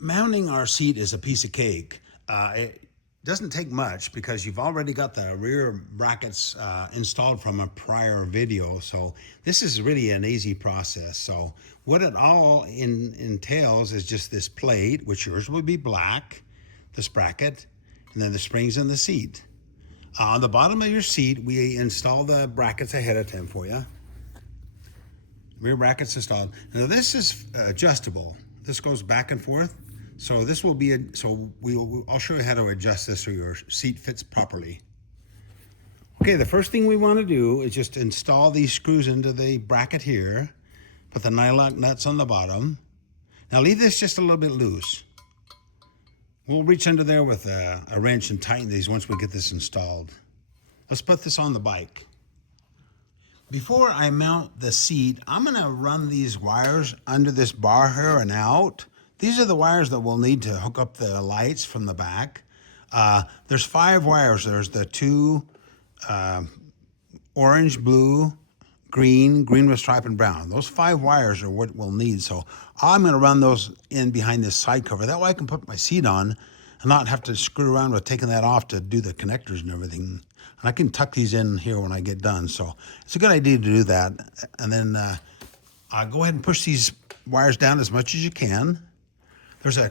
Mounting our seat is a piece of cake. It doesn't take much because you've already got the rear brackets installed from a prior video. So this is really an easy process. So what it all entails is just this plate, which yours will be black, this bracket, and then the springs in the seat. On the bottom of your seat, we install the brackets ahead of time for you. Rear brackets installed. Now this is adjustable. This goes back and forth. So this will be I'll show you how to adjust this so your seat fits properly. Okay, the first thing we want to do is just install these screws into the bracket here. Put the nylock nuts on the bottom. Now leave this just a little bit loose. We'll reach under there with a wrench and tighten these once we get this installed. Let's put this on the bike. Before I mount the seat, I'm going to run these wires under this bar here and out. These are the wires that we'll need to hook up the lights from the back. There's 5 wires. There's the 2 orange, blue, green with stripe, and brown. Those 5 wires are what we'll need. So I'm going to run those in behind this side cover. That way I can put my seat on and not have to screw around with taking that off to do the connectors and everything. And I can tuck these in here when I get done. So it's a good idea to do that. And then go ahead and push these wires down as much as you can. There's a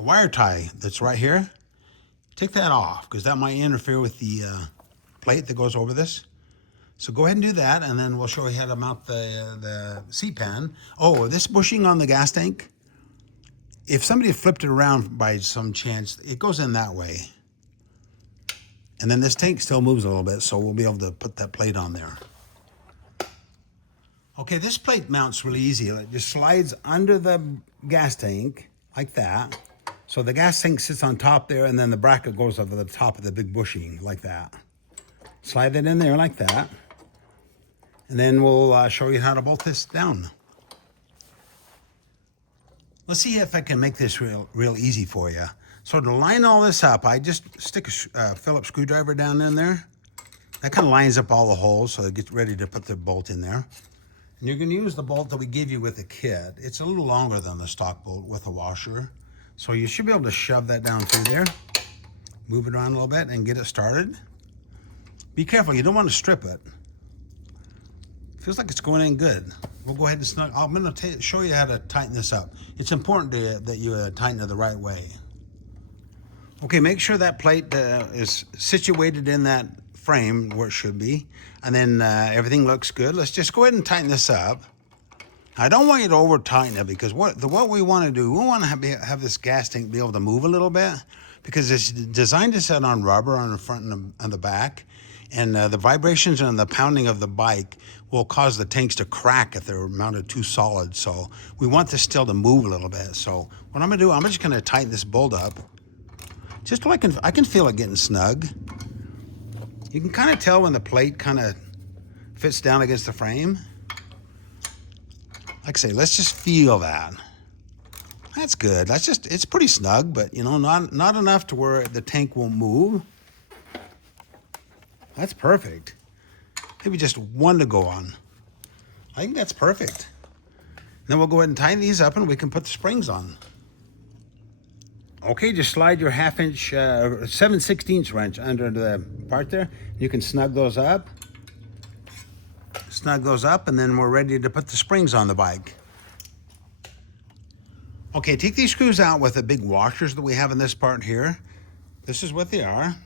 wire tie that's right here. Take that off because that might interfere with the plate that goes over this. So go ahead and do that, and then we'll show you how to mount the seat pan. Oh, this bushing on the gas tank, if somebody flipped it around by some chance, it goes in that way. And then this tank still moves a little bit, so we'll be able to put that plate on there. Okay, this plate mounts really easy. It just slides under the gas tank like that. So the gas tank sits on top there, and then the bracket goes over the top of the big bushing like that. Slide that in there like that. And then we'll show you how to bolt this down. Let's see if I can make this real easy for you. So to line all this up, I just stick a Phillips screwdriver down in there. That kind of lines up all the holes so it gets ready to put the bolt in there. And you're going to use the bolt that we give you with the kit. It's a little longer than the stock bolt with a washer. So you should be able to shove that down through there. Move it around a little bit and get it started. Be careful, you don't want to strip it. Feels like it's going in good. We'll go ahead and snug. I'm going to show you how to tighten this up. It's important that you tighten it the right way. Okay, make sure that plate is situated in that frame where it should be, and then everything looks good. Let's just go ahead and tighten this up. I don't want you to over tighten it because what we want to do, we want to have this gas tank be able to move a little bit because it's designed to set on rubber on the front and the back. And the vibrations and the pounding of the bike will cause the tanks to crack if they're mounted too solid. So we want this still to move a little bit. So what I'm gonna do, I'm just gonna tighten this bolt up. Just so I can feel it getting snug. You can kind of tell when the plate kind of fits down against the frame. Like I say, let's just feel that. That's good. It's pretty snug, but you know, not enough to where the tank won't move. That's perfect. Maybe just one to go on. I think that's perfect. Then we'll go ahead and tighten these up and we can put the springs on. Okay, just slide your 1/2 inch, 7/16 wrench under the part there. You can snug those up. Snug those up, and then we're ready to put the springs on the bike. Okay, take these screws out with the big washers that we have in this part here. This is what they are.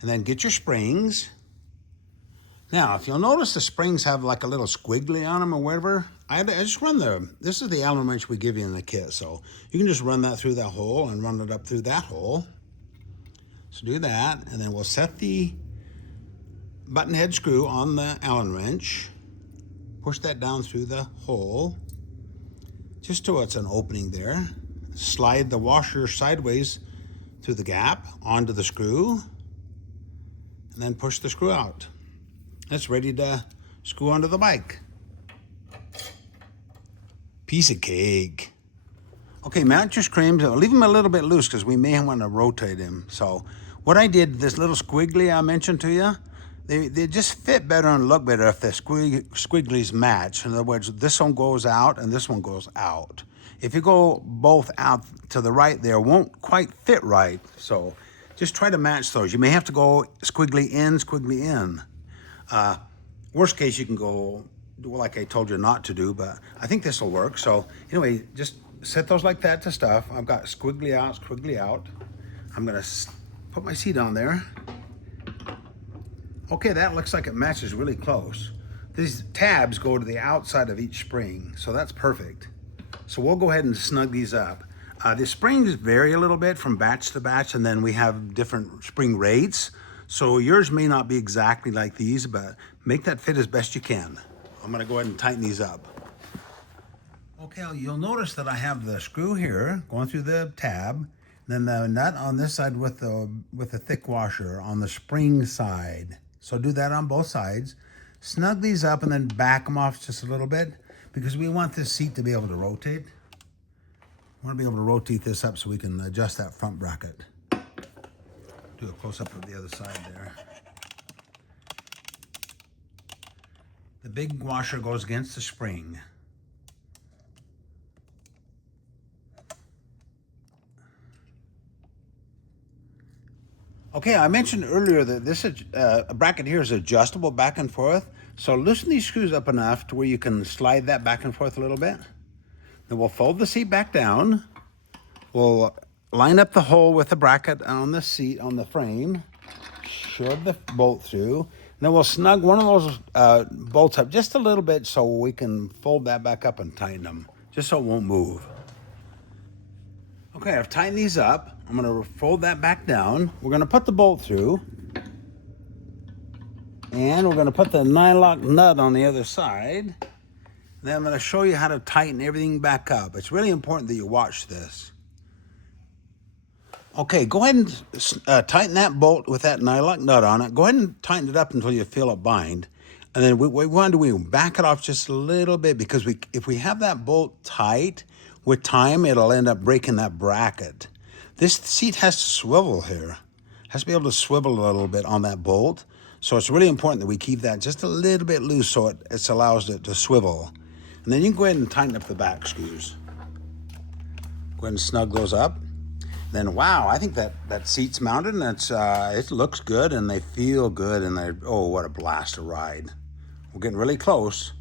And then get your springs. Now, if you'll notice the springs have like a little squiggly on them or whatever, I just run this is the Allen wrench we give you in the kit. So you can just run that through that hole and run it up through that hole. So do that, and then we'll set the button head screw on the Allen wrench. Push that down through the hole, just so it's an opening there. Slide the washer sideways through the gap onto the screw, and then push the screw out. That's ready to screw onto the bike. Piece of cake. Okay, mount your springs. Leave them a little bit loose because we may want to rotate them. So what I did, this little squiggly I mentioned to you, they just fit better and look better if the squigglies match. In other words, this one goes out and this one goes out. If you go both out to the right there, won't quite fit right. So just try to match those. You may have to go squiggly in, squiggly in. Worst case, you can go like I told you not to do, but I think this will work. So anyway, just set those like that to stuff. I've got squiggly out, squiggly out. I'm gonna put my seat on there. Okay, that looks like it matches really close. These tabs go to the outside of each spring, so that's perfect. So we'll go ahead and snug these up. The springs vary a little bit from batch to batch, and then we have different spring rates. So yours may not be exactly like these, but make that fit as best you can. I'm gonna go ahead and tighten these up. Okay, you'll notice that I have the screw here going through the tab, then the nut on this side with the thick washer on the spring side. So do that on both sides. Snug these up and then back them off just a little bit because we want this seat to be able to rotate. I want to be able to rotate this up so we can adjust that front bracket. Do a close-up of the other side there. The big washer goes against the spring. Okay, I mentioned earlier that this bracket here is adjustable back and forth. So loosen these screws up enough to where you can slide that back and forth a little bit. Then we'll fold the seat back down. We'll line up the hole with the bracket on the seat, on the frame. Shove the bolt through. And then we'll snug one of those bolts up just a little bit so we can fold that back up and tighten them, just so it won't move. Okay, I've tightened these up. I'm gonna fold that back down. We're gonna put the bolt through. And we're gonna put the nylock nut on the other side. Then I'm gonna show you how to tighten everything back up. It's really important that you watch this. Okay, go ahead and tighten that bolt with that nylock nut on it. Go ahead and tighten it up until you feel it bind. And then we want to back it off just a little bit because if we have that bolt tight, with time, it'll end up breaking that bracket. This seat has to swivel here. Has to be able to swivel a little bit on that bolt. So it's really important that we keep that just a little bit loose so it allows it to swivel. And then you can go ahead and tighten up the back screws. Go ahead and snug those up. Then wow, I think that seat's mounted and it looks good and they feel good and oh, what a blast to ride. We're getting really close.